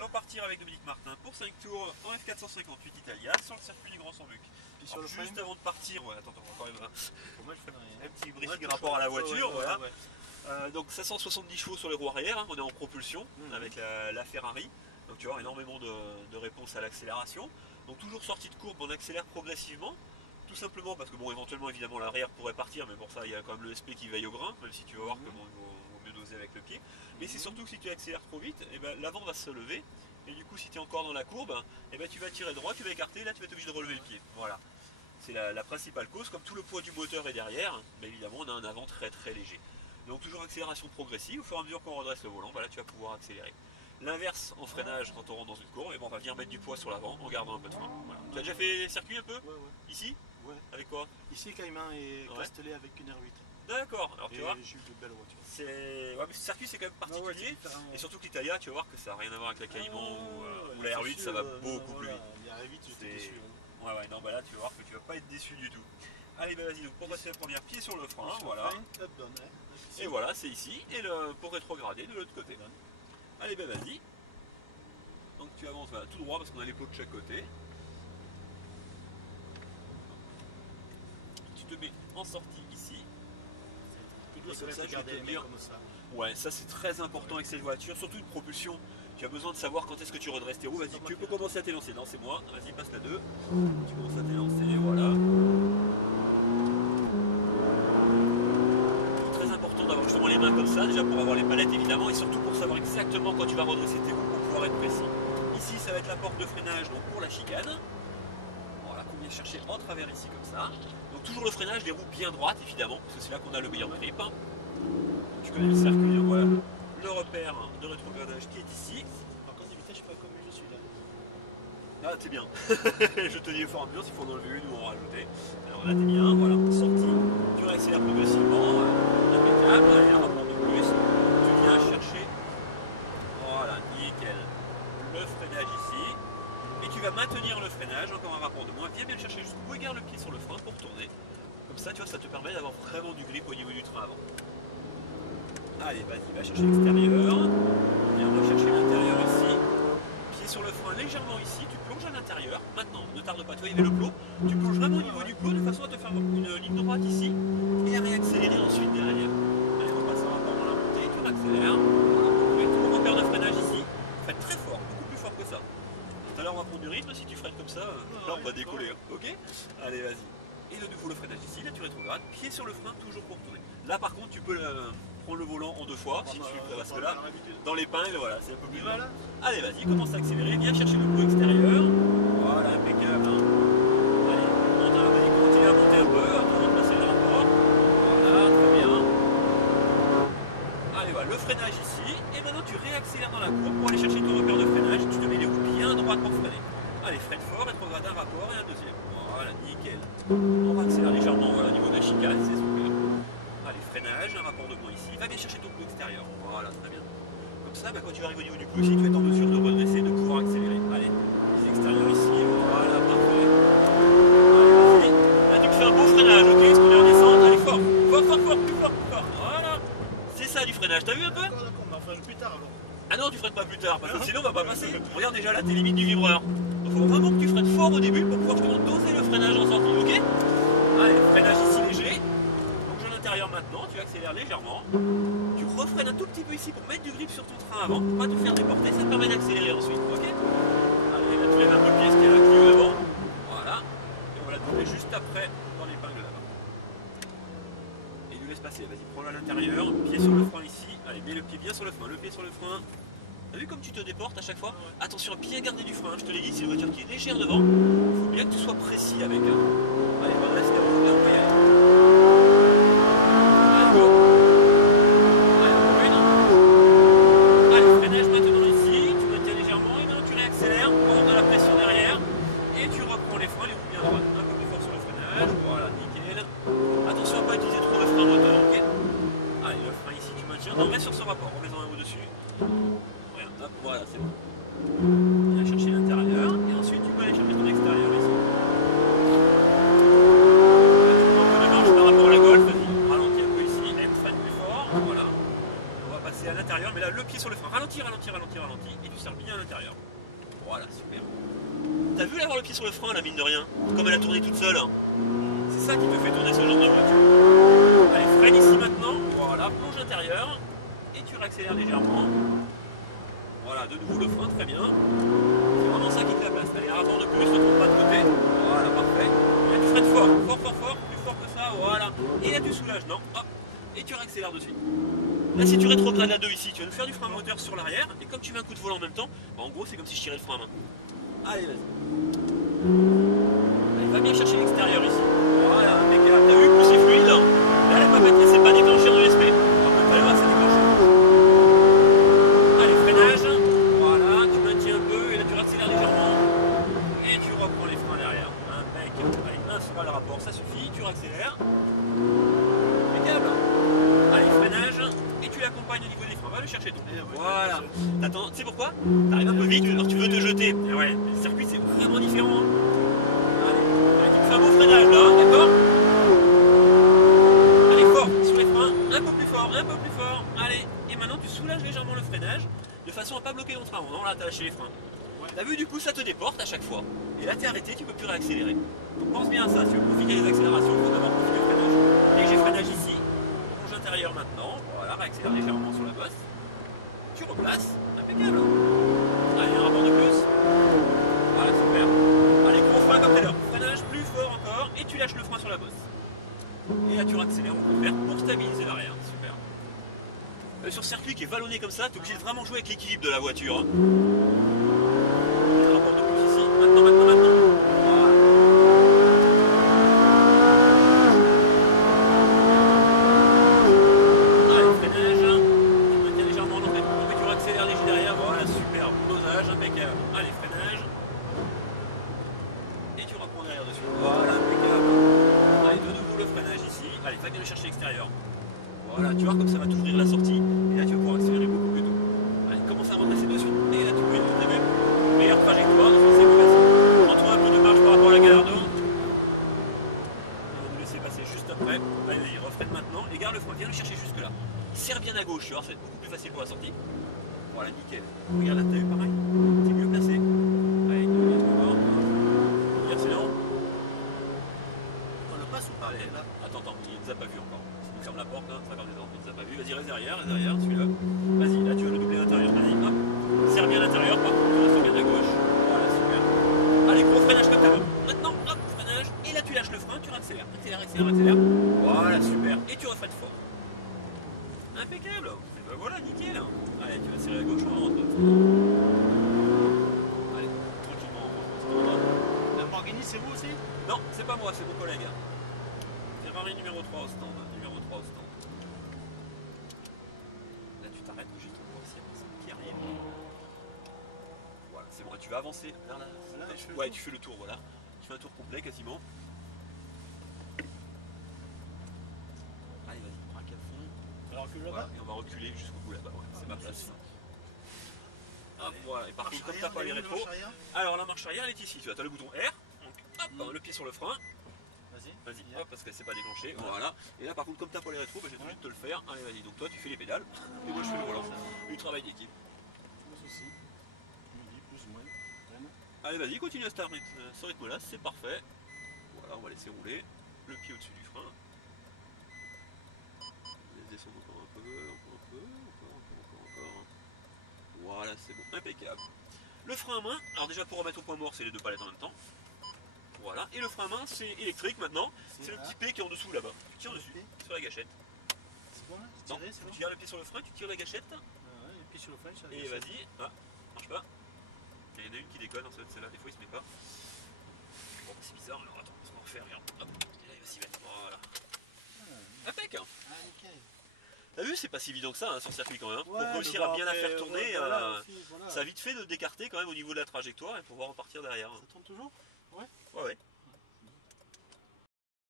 allons partir avec Dominique Martin pour 5 tours en F458 Italia sur le circuit du Grand Sambuc. Juste avant de partir, ouais, attends, quand même un petit briefing rapport à la voiture. Voilà. Donc 570 chevaux sur les roues arrière, hein, on est en propulsion avec la Ferrari. Donc tu vois, énormément de réponses à l'accélération. Donc toujours sortie de courbe, on accélère progressivement. Tout simplement parce que bon, éventuellement évidemment l'arrière pourrait partir, mais pour ça il y a quand même le SP qui veille au grain, même si tu vas voir que bon, il vaut mieux doser avec le pied. Mais c'est surtout que si tu accélères trop vite, eh ben, l'avant va se lever, et du coup si tu es encore dans la courbe, eh ben, tu vas tirer droit, tu vas écarter, là tu vas être obligé de relever le pied. Voilà. C'est la principale cause, comme tout le poids du moteur est derrière, mais évidemment on a un avant très très léger. Donc toujours accélération progressive, au fur et à mesure qu'on redresse le volant, bah là tu vas pouvoir accélérer. L'inverse en freinage quand on rentre dans une courbe, et bon, on va venir mettre du poids sur l'avant en gardant un peu de frein. Voilà. Tu as déjà fait circuit un peu? Ici? Ouais. Avec quoi? Ici Caïman et Castellet avec une R8. D'accord, alors tu vois, j'ai eu de belles voitures. Ouais, mais ce circuit c'est quand même particulier, et surtout que l'Italia, tu vas voir que ça n'a rien à voir avec la Caïman ou la R8, ça va beaucoup plus vite. La R8, j'étais déçu. Ouais, non, bah là tu vas voir que tu vas pas être déçu du tout. Allez, bah vas-y, donc pour passer la première, pied sur le frein, voilà. Et voilà, c'est ici, et pour rétrograder de l'autre côté. Allez, bah vas-y. Donc tu avances voilà, tout droit parce qu'on a les plots de chaque côté. Tu te mets en sortie ici. Comme ça, je vais te dire. Ouais, ça c'est très important avec cette voiture, surtout une propulsion. Tu as besoin de savoir quand est-ce que tu redresses tes roues. Vas-y, tu peux commencer à t'élancer. Non, c'est moi. Vas-y, passe la 2. Tu commences à t'élancer, voilà. Très important d'avoir justement les mains comme ça, déjà pour avoir les palettes évidemment, et surtout pour savoir exactement quand tu vas redresser tes roues pour pouvoir être précis. Ici, ça va être la porte de freinage donc pour la chicane. Voilà, qu'on vient chercher en travers ici comme ça. Donc toujours le freinage des roues bien droites évidemment, parce que c'est là qu'on a le meilleur grip. Tu connais le circuit, donc voilà. Le repère de rétrogradage qui est ici. Par contre, d'éviter, je sais pas comme je suis là. Ah, t'es bien. Je te dis au fur et à mesure s'il faut en enlever une ou en rajouter. Alors là, t'es bien, voilà, sortie. Tu réaccélères progressivement, impeccable, allez, un rapport de plus. Tu viens chercher, voilà, nickel, le freinage ici. Et tu vas maintenir le freinage, encore un rapport de moins. Viens bien le chercher jusqu'au bout et garde le pied sur le frein pour tourner. Comme ça, tu vois, ça te permet d'avoir vraiment du grip au niveau du train avant. Allez, vas-y, va chercher l'extérieur. Viens rechercher l'intérieur ici. Pied sur le frein légèrement ici. Tu plonges à l'intérieur. Maintenant, ne tarde pas, tu vois, il y avait le plot. Tu plonges vraiment au niveau du plot de façon à te faire une ligne droite ici et à réaccélérer ensuite derrière. Allez, on passe un rapport dans la montée. Tu accélères. Voilà, ton repère de freinage ici. Freine très fort, beaucoup plus fort que ça. Tout à l'heure, on va prendre du rythme. Si tu freines comme ça, là, on va décoller. Ok? Allez, vas-y. Et de nouveau le freinage ici. Là, tu rétrogrades. Pied sur le frein, toujours pour tourner. Là, par contre, tu peux prendre le volant en 2 fois si tu veux, parce que là, dans l'épingle, voilà, c'est un peu plus mal. Allez, vas-y, commence à accélérer, viens chercher le plot extérieur. Voilà, impeccable. Allez, continue à monter un peu, avant de passer le rapport. Voilà, très bien. Allez, voilà, le freinage ici. Et maintenant, tu réaccélères dans la courbe pour aller chercher ton repère de freinage. Tu te mets les roues bien droites pour freiner. Allez, freine fort, rétrograde un rapport et un deuxième. Voilà, nickel. On va accélérer légèrement voilà, au niveau de la chicane, c'est super. Allez, freinage, un rapport de moins ici. Va bien chercher ton plot extérieur. Voilà, très bien. Comme ça, bah, quand tu arrives au niveau du plot ici, tu es en mesure de redresser, de pouvoir accélérer. Allez, les extérieurs ici. Voilà, parfait. Allez, vas-y. Là, tu me fais un beau freinage, ok? Parce qu'on est en descente. Allez, fort. Fort, fort, fort, plus fort, plus fort. Voilà. C'est ça du freinage. T'as vu un peu? D'accord, on va freiner plus tard alors. Ah non, tu freines pas plus tard, parce que sinon on va pas passer. Regarde déjà là, t'es limite du vibreur. Donc faut vraiment que tu freines fort au début pour pouvoir justement doser le freinage en sortie, ok? Allez, freinage ici léger. Donc à l'intérieur maintenant, tu accélères légèrement. Tu refreines un tout petit peu ici pour mettre du grip sur ton train avant, pour pas te faire déporter, ça te permet d'accélérer ensuite, ok? Allez, là tu lèves un peu le pied, ce qui est là, qui est avant. Voilà. Et on va la tourner juste après dans l'épingle là-bas. Et nous laisse passer, vas-y, prends-le à l'intérieur, pied sur le frein ici. Allez, mets le pied bien sur le frein, le pied sur le frein. T'as vu comme tu te déportes à chaque fois? Attention à bien garder du frein, je te l'ai dit, c'est une voiture qui est légère devant. Il faut bien que tu sois précis avec. Allez, redresse les roues, là on peut y aller. Allez, go. Allez, encore une. Allez, freinage maintenant ici, tu maintiens légèrement et maintenant tu réaccélères, on monte de la pression derrière. Et tu reprends les freins, les roues bien droites. Un peu plus fort sur le freinage, voilà, nickel. Attention à ne pas utiliser trop le frein moteur, ok? Allez, le frein ici tu maintiens, non, reste sur ce rapport, remets-en un haut dessus. Hop, voilà, c'est bon. Viens chercher l'intérieur et ensuite tu peux aller chercher ton extérieur ici. Là, tu prends un peu de marche par rapport à la Golf, vas-y, ralentis un peu ici, et freine plus fort, voilà. On va passer à l'intérieur, mais là le pied sur le frein, ralentis, ralentis, ralentis, ralentis, et tu serres bien à l'intérieur. l'intérieur. Voilà, super. T'as vu l'avoir le pied sur le frein, la mine de rien? Comme elle a tourné toute seule. C'est ça qui te fait tourner ce genre de voiture. Allez, freine ici maintenant. Voilà, plonge intérieur. Et tu réaccélères légèrement. Voilà, de nouveau le frein, très bien. C'est vraiment ça qui te la place. Allez, un rapport de plus, ne tourne pas de côté. Voilà, parfait. Et là, tu freines fort, plus fort que ça, voilà. Et là, tu soulages, non? Hop. Et tu réaccélères dessus. Là, si tu rétrogrades à 2 ici, tu vas nous faire du frein moteur sur l'arrière. Et comme tu mets un coup de volant en même temps, bah, en gros, c'est comme si je tirais le frein à main. Allez, vas-y. Allez, va bien chercher l'extérieur ici. Voilà, impeccable. T'as vu, plus c'est fluide. Là, elle c'est pas déclenché en ESP. Alors que tout à l'heure, c'est déclenché. Allez, freinage. Voilà, tu maintiens un peu et là, tu réaccélères légèrement. Et tu reprends les freins derrière. Impeccable. Allez, un sur le rapport, ça suffit. Tu réaccélères. Impeccable. Allez, freinage. Et tu l'accompagnes au niveau des freins. Va le chercher ton. Voilà. T'attends, tu sais pourquoi? T'arrives un peu vite, alors tu veux te jeter. Et ouais, le circuit c'est vraiment différent. Allez, tu me fais un beau freinage là, d'accord? Allez, fort, sur les freins, un peu plus fort, un peu plus fort. Allez, et maintenant tu soulages légèrement le freinage de façon à pas bloquer ton frein. Non, là t'as lâché les freins. T'as vu, du coup ça te déporte à chaque fois. Et là t'es arrêté, tu peux plus réaccélérer. Donc pense bien à ça, si tu veux profiter des accélérations, il faut d'abord profiter du freinage. Et j'ai freinage ici, plonge intérieur maintenant. Voilà, réaccélère légèrement sur la bosse. Tu replaces, impeccable. Allez, un rapport de plus. Voilà, super. Allez, gros frein comme tout à l'heure. Freinage plus fort encore, et tu lâches le frein sur la bosse. Et là, tu réaccélères au contraire pour stabiliser l'arrière. Super. Sur circuit qui est vallonné comme ça, tu es obligé de vraiment jouer avec l'équilibre de la voiture. Hein. Un rapport de plus ici. Maintenant. Voilà. Allez, freinage. Voilà, super, bon dosage, impeccable. Allez, freinage. Et tu reprends derrière dessus. Voilà, impeccable. Allez, de nouveau le freinage ici. Allez, va bien le chercher l'extérieur. Voilà, tu vois comme ça va t'ouvrir la sortie. Et là, tu vas pouvoir accélérer beaucoup plus tôt. Allez, commence à redresser dessus. Et là, tu peux être même meilleure trajectoire. C'est plus facile. Prends-toi un peu de marge par rapport à la galère d'eau. On va nous laisser passer juste après. Allez, refreine maintenant. Et garde le frein, viens le chercher jusque là. Serre bien à gauche, tu vois, ça va être beaucoup plus facile pour la sortie. Voilà, nickel. Regarde là, t'as vu pareil? T'es mieux placé. Allez, viens devant. Regarde, c'est long. On le passe ou pas? Allez, là. Attends, il ne nous a pas vu encore. Si nous ferme la porte, hein, ça va faire des ordres. Il ne nous a pas vu. Vas-y, reste derrière, celui-là. Vas-y, là, tu vas le doubler à l'intérieur. Vas-y, hop. Serre bien l'intérieur, par contre, tu restes bien à gauche. Voilà, super. Allez, gros freinage comme t'as vu. Maintenant, hop, freinage. Et là, tu lâches le frein, tu réaccélères. Accélère. Voilà, super. Et tu refreines fort. Impeccable. Et ben voilà, nickel. Allez, tu vas serrer à gauche, on rentre. Allez, tranquillement, on rentre. Lamborghini, c'est vous aussi? Non, c'est pas moi, c'est mon collègue. Ferrari numéro 3 au stand. Là, tu t'arrêtes, juste pour voir s'il y a personne qui arrive. Voilà, c'est bon. Tu vas avancer vers la. Ouais, tu fais le tour, voilà. Tu fais un tour complet quasiment. Allez, vas-y, braque à fond. Alors que là-bas. Voilà, et on va reculer jusqu'au bout là-bas, ouais, c'est ma place. Hop, voilà, et par contre, comme Arrière, t'as pas les rétros, alors la marche arrière elle est ici, tu vois, t'as le bouton R, donc hop, le pied sur le frein, vas-y, hop, parce que c'est pas déclenché, voilà, et là par contre, comme t'as pas les rétros, bah, j'ai obligé de te le faire, allez, vas-y, donc toi tu fais les pédales, et moi je fais le volant, du travail d'équipe. Allez, vas-y, continue à ce rythme-là, c'est parfait, voilà, on va laisser rouler, le pied au-dessus du frein. Descendre encore un peu. Voilà, c'est bon, impeccable. Le frein à main, alors déjà pour remettre au point mort, c'est les deux palettes en même temps. Voilà, et le frein à main, c'est électrique maintenant. C'est le petit P qui est en dessous là-bas. Tu tires dessus, sur la gâchette. C'est bon là? Non, tu tires le pied sur le frein, tu tires la gâchette. Le pied sur le frein, et vas-y, ah, marche pas. Il y en a une qui déconne, en fait, celle-là, des fois il se met pas. Bon, c'est bizarre, alors attends, on va refaire, regarde. Hop, et là il va s'y mettre, voilà. Impec. T'as vu, c'est pas si évident que ça hein, sur circuit quand même. Pour réussir à bien la faire tourner, ça a vite fait de d'écarter quand même au niveau de la trajectoire et pouvoir repartir derrière. Ça tourne toujours? Ouais.